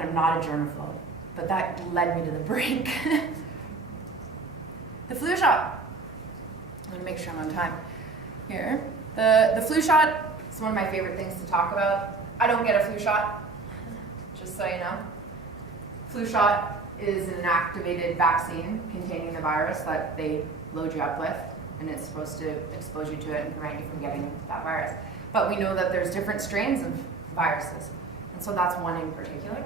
I'm not a germaphobe, but that led me to the break. The flu shot. I'm going to make sure I'm on time here. The flu shot is one of my favorite things to talk about. I don't get a flu shot, just so you know. Flu shot is an activated vaccine containing the virus that they load you up with, and it's supposed to expose you to it and prevent you from getting that virus. But we know that there's different strains of viruses, and so that's one in particular.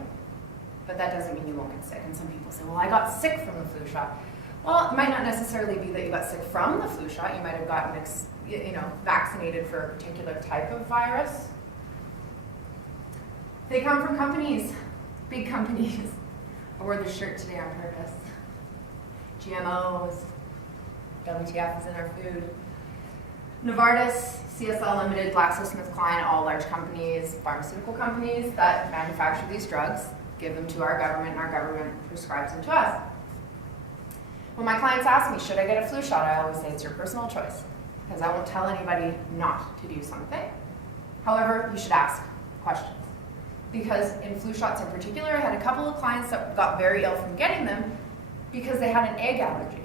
But that doesn't mean you won't get sick. And some people say, well, I got sick from the flu shot. Well, it might not necessarily be that you got sick from the flu shot. You might have gotten vaccinated for a particular type of virus. They come from companies, big companies. I wore this shirt today on purpose. GMOs, WTF is in our food. Novartis, CSL Limited, GlaxoSmithKline, all large companies, pharmaceutical companies that manufacture these drugs, give them to our government, and our government prescribes them to us. When my clients ask me, should I get a flu shot, I always say it's your personal choice, because I won't tell anybody not to do something. However, you should ask questions. Because in flu shots in particular, I had a couple of clients that got very ill from getting them because they had an egg allergy.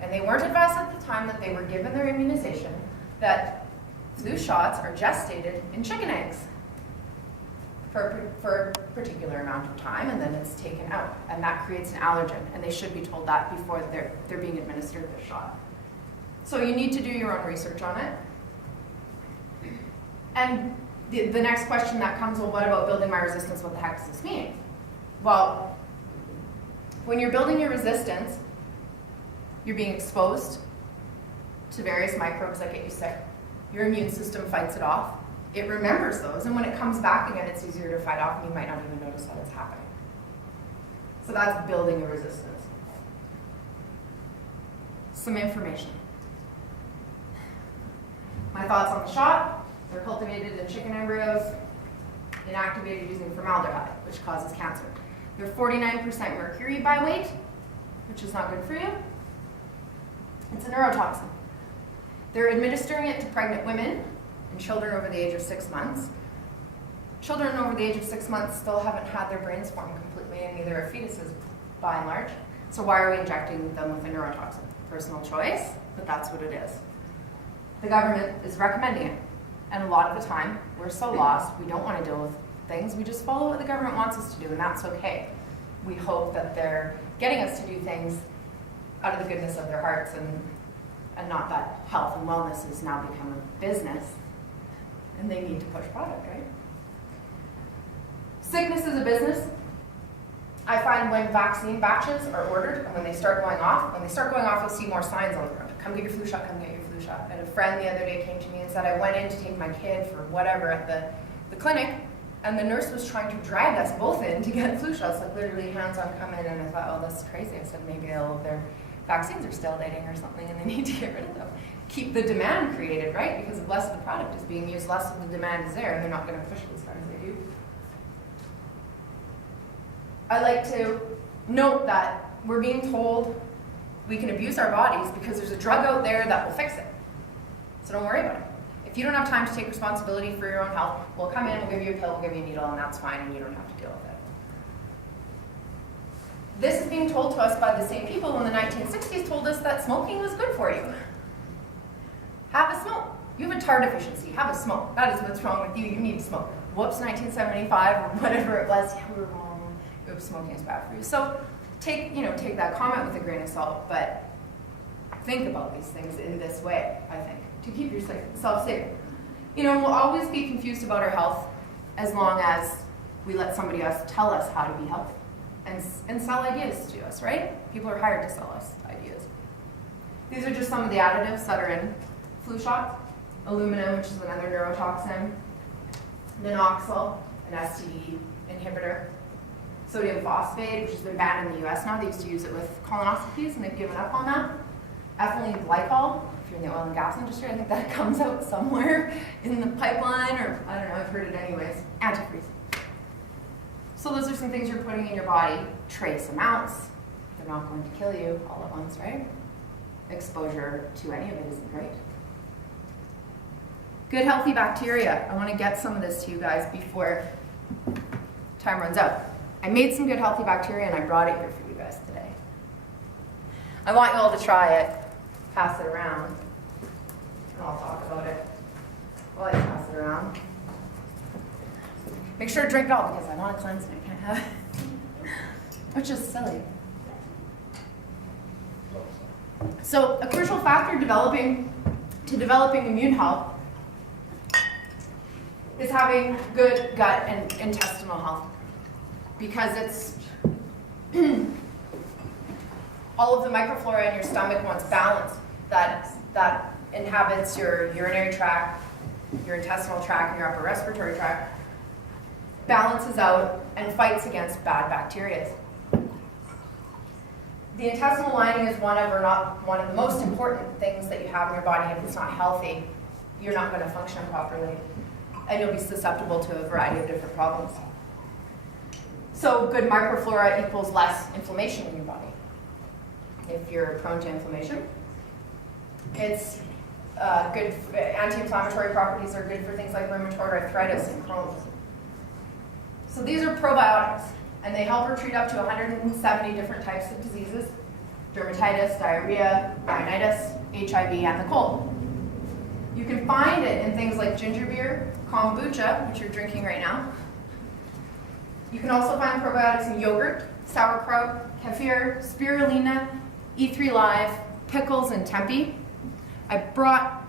And they weren't advised at the time that they were given their immunization that flu shots are gestated in chicken eggs for a particular amount of time, and then it's taken out. And that creates an allergen, and they should be told that before they're being administered the shot. So you need to do your own research on it. And the next question that comes, well, what about building my resistance? What the heck does this mean? Well, when you're building your resistance, you're being exposed to various microbes that get you sick. Your immune system fights it off. It remembers those, and when it comes back again, it's easier to fight off, and you might not even notice that it's happening. So that's building a resistance. Some information. My thoughts on the shot: they're cultivated in chicken embryos, inactivated using formaldehyde, which causes cancer. They're 49% mercury by weight, which is not good for you. It's a neurotoxin. They're administering it to pregnant women and children over the age of 6 months. Children over the age of 6 months still haven't had their brains formed completely, and neither are fetuses, by and large. So why are we injecting them with a neurotoxin? Personal choice, but that's what it is. The government is recommending it. And a lot of the time, we're so lost, we don't want to deal with things. We just follow what the government wants us to do, and that's okay. We hope that they're getting us to do things out of the goodness of their hearts, and not that health and wellness has now become a business, and they need to push product, right? Sickness is a business. I find when vaccine batches are ordered, and when they start going off, you'll see more signs on the ground. Come get your flu shot, come get your flu shot. And a friend the other day came to me and said, I went in to take my kid for whatever at the clinic, and the nurse was trying to drag us both in to get flu shots, like literally hands on come in, and I thought, oh, that's crazy. I said, maybe their vaccines are still dating or something, and they need to get rid of them. Keep the demand created, right? Because if less of the product is being used, less of the demand is there, and they're not going to push it as far as they do. I like to note that we're being told we can abuse our bodies because there's a drug out there that will fix it. So don't worry about it. If you don't have time to take responsibility for your own health, we'll come in, we'll give you a pill, we'll give you a needle, and that's fine, and you don't have to deal with it. This is being told to us by the same people who in the 1960s told us that smoking was good for you. Have a smoke. You have a tar deficiency, have a smoke. That is what's wrong with you, you need to smoke. Whoops, 1975 or whatever it was, yeah, we were wrong. Oops, smoking is bad for you. So take that comment with a grain of salt, but think about these things in this way, I think, to keep yourself safe. We'll always be confused about our health as long as we let somebody else tell us how to be healthy and sell ideas to us, right? People are hired to sell us ideas. These are just some of the additives that are in flu shots. Aluminum, which is another neurotoxin. Minoxidil, an STD inhibitor. Sodium phosphate, which has been banned in the US now. They used to use it with colonoscopies, and they've given up on that. Ethylene glycol, if you're in the oil and gas industry, I think that comes out somewhere in the pipeline, or I don't know, I've heard it anyways. Antifreeze. So those are some things you're putting in your body. Trace amounts. They're not going to kill you all at once, right? Exposure to any of it isn't great. Good healthy bacteria. I want to get some of this to you guys before time runs out. I made some good healthy bacteria and I brought it here for you guys today. I want you all to try it, pass it around, and I'll talk about it while I pass it around. Make sure to drink it all because I want to cleanse it. I can't have it, which is silly. So a crucial factor developing immune health is having good gut and intestinal health, because it's all of the microflora in your stomach wants balance that inhabits your urinary tract, your intestinal tract, and your upper respiratory tract, balances out and fights against bad bacteria. The intestinal lining is one of the most important things that you have in your body. If it's not healthy, you're not going to function properly, and you'll be susceptible to a variety of different problems. So good microflora equals less inflammation in your body. If you're prone to inflammation, it's good. Anti-inflammatory properties are good for things like rheumatoid arthritis and Crohn's. So these are probiotics, and they help or treat up to 170 different types of diseases: dermatitis, diarrhea, rhinitis, HIV, and the cold. You can find it in things like ginger beer, kombucha, which you're drinking right now. You can also find probiotics in yogurt, sauerkraut, kefir, spirulina, E3 Live, pickles, and tempeh. I brought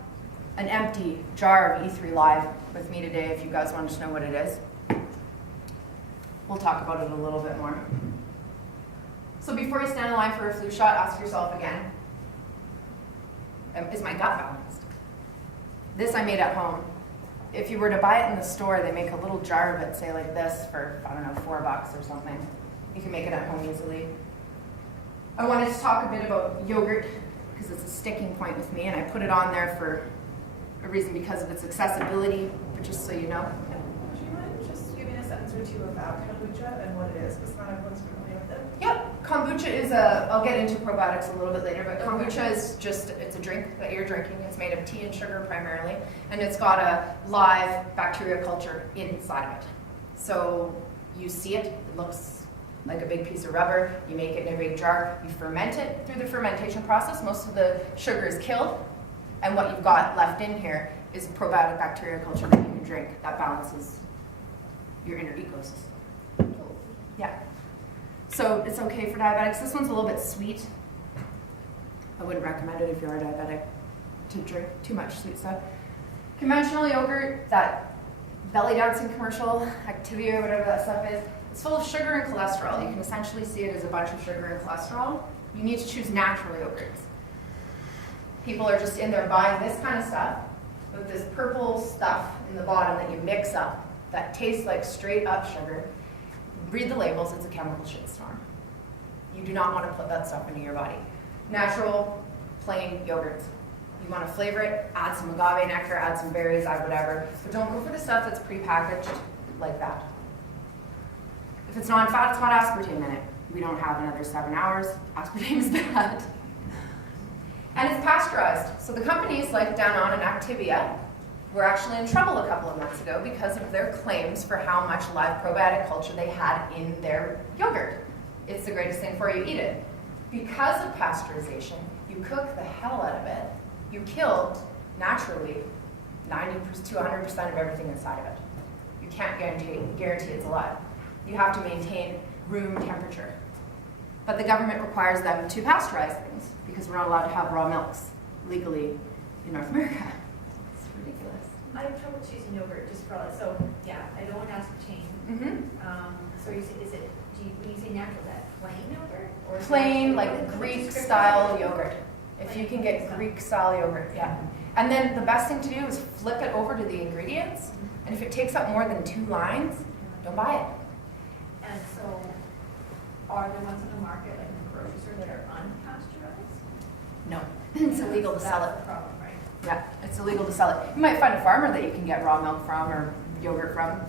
an empty jar of E3 Live with me today if you guys want to know what it is. We'll talk about it a little bit more. So before you stand in line for a flu shot, ask yourself again, is my gut balanced? This I made at home. If you were to buy it in the store, they make a little jar of it, say like this, for, I don't know, $4 or something. You can make it at home easily. I wanted to talk a bit about yogurt, because it's a sticking point with me, and I put it on there for a reason, because of its accessibility, but just so you know. Would you mind just giving a sentence or two about kombucha and what it is, because not everyone's familiar with it? Yep, kombucha is I'll get into probiotics a little bit later, but kombucha is just, it's a drink that you're drinking. It's made of tea and sugar primarily, and it's got a live bacteria culture inside of it. So you see it, it looks like a big piece of rubber. You make it in a big jar, you ferment it. Through the fermentation process, most of the sugar is killed, and what you've got left in here is probiotic bacteria culture that you can drink that balances your inner ecosystem. Yeah. So it's okay for diabetics. This one's a little bit sweet. I wouldn't recommend it if you are diabetic to drink too much sweet stuff. Conventional yogurt, that belly dancing commercial, Activia, whatever that stuff is, it's full of sugar and cholesterol. You can essentially see it as a bunch of sugar and cholesterol. You need to choose natural yogurts. People are just in there buying this kind of stuff with this purple stuff in the bottom that you mix up that tastes like straight up sugar. Read the labels, it's a chemical shitstorm. You do not want to put that stuff into your body. Natural, plain yogurts. You want to flavor it, add some agave nectar, add some berries, add whatever. But don't go for the stuff that's prepackaged like that. If it's non-fat, it's got aspartame in it. We don't have another 7 hours. Aspartame is bad. And it's pasteurized. So the companies like Danone and Activia were actually in trouble a couple of months ago because of their claims for how much live probiotic culture they had in their yogurt. It's the greatest thing for you, eat it. Because of pasteurization, you cook the hell out of it. You kill, naturally, 90% to 100% of everything inside of it. You can't guarantee it's alive. You have to maintain room temperature. But the government requires them to pasteurize things because we're not allowed to have raw milks legally in North America. It's ridiculous. I have trouble choosing yogurt just for like, so yeah, I don't want aspartame. So you say, when you say natural, is that plain yogurt? Or Plain, like Greek-style yogurt. If you can get Greek-style yogurt, yeah. And then the best thing to do is flip it over to the ingredients, and if it takes up more than 2 lines, don't buy it. And so, are there ones on the market, like in the grocery store, that are unpasteurized? No, it's illegal to sell That's it. the problem, right? Yeah, it's illegal to sell it. You might find a farmer that you can get raw milk from or yogurt from,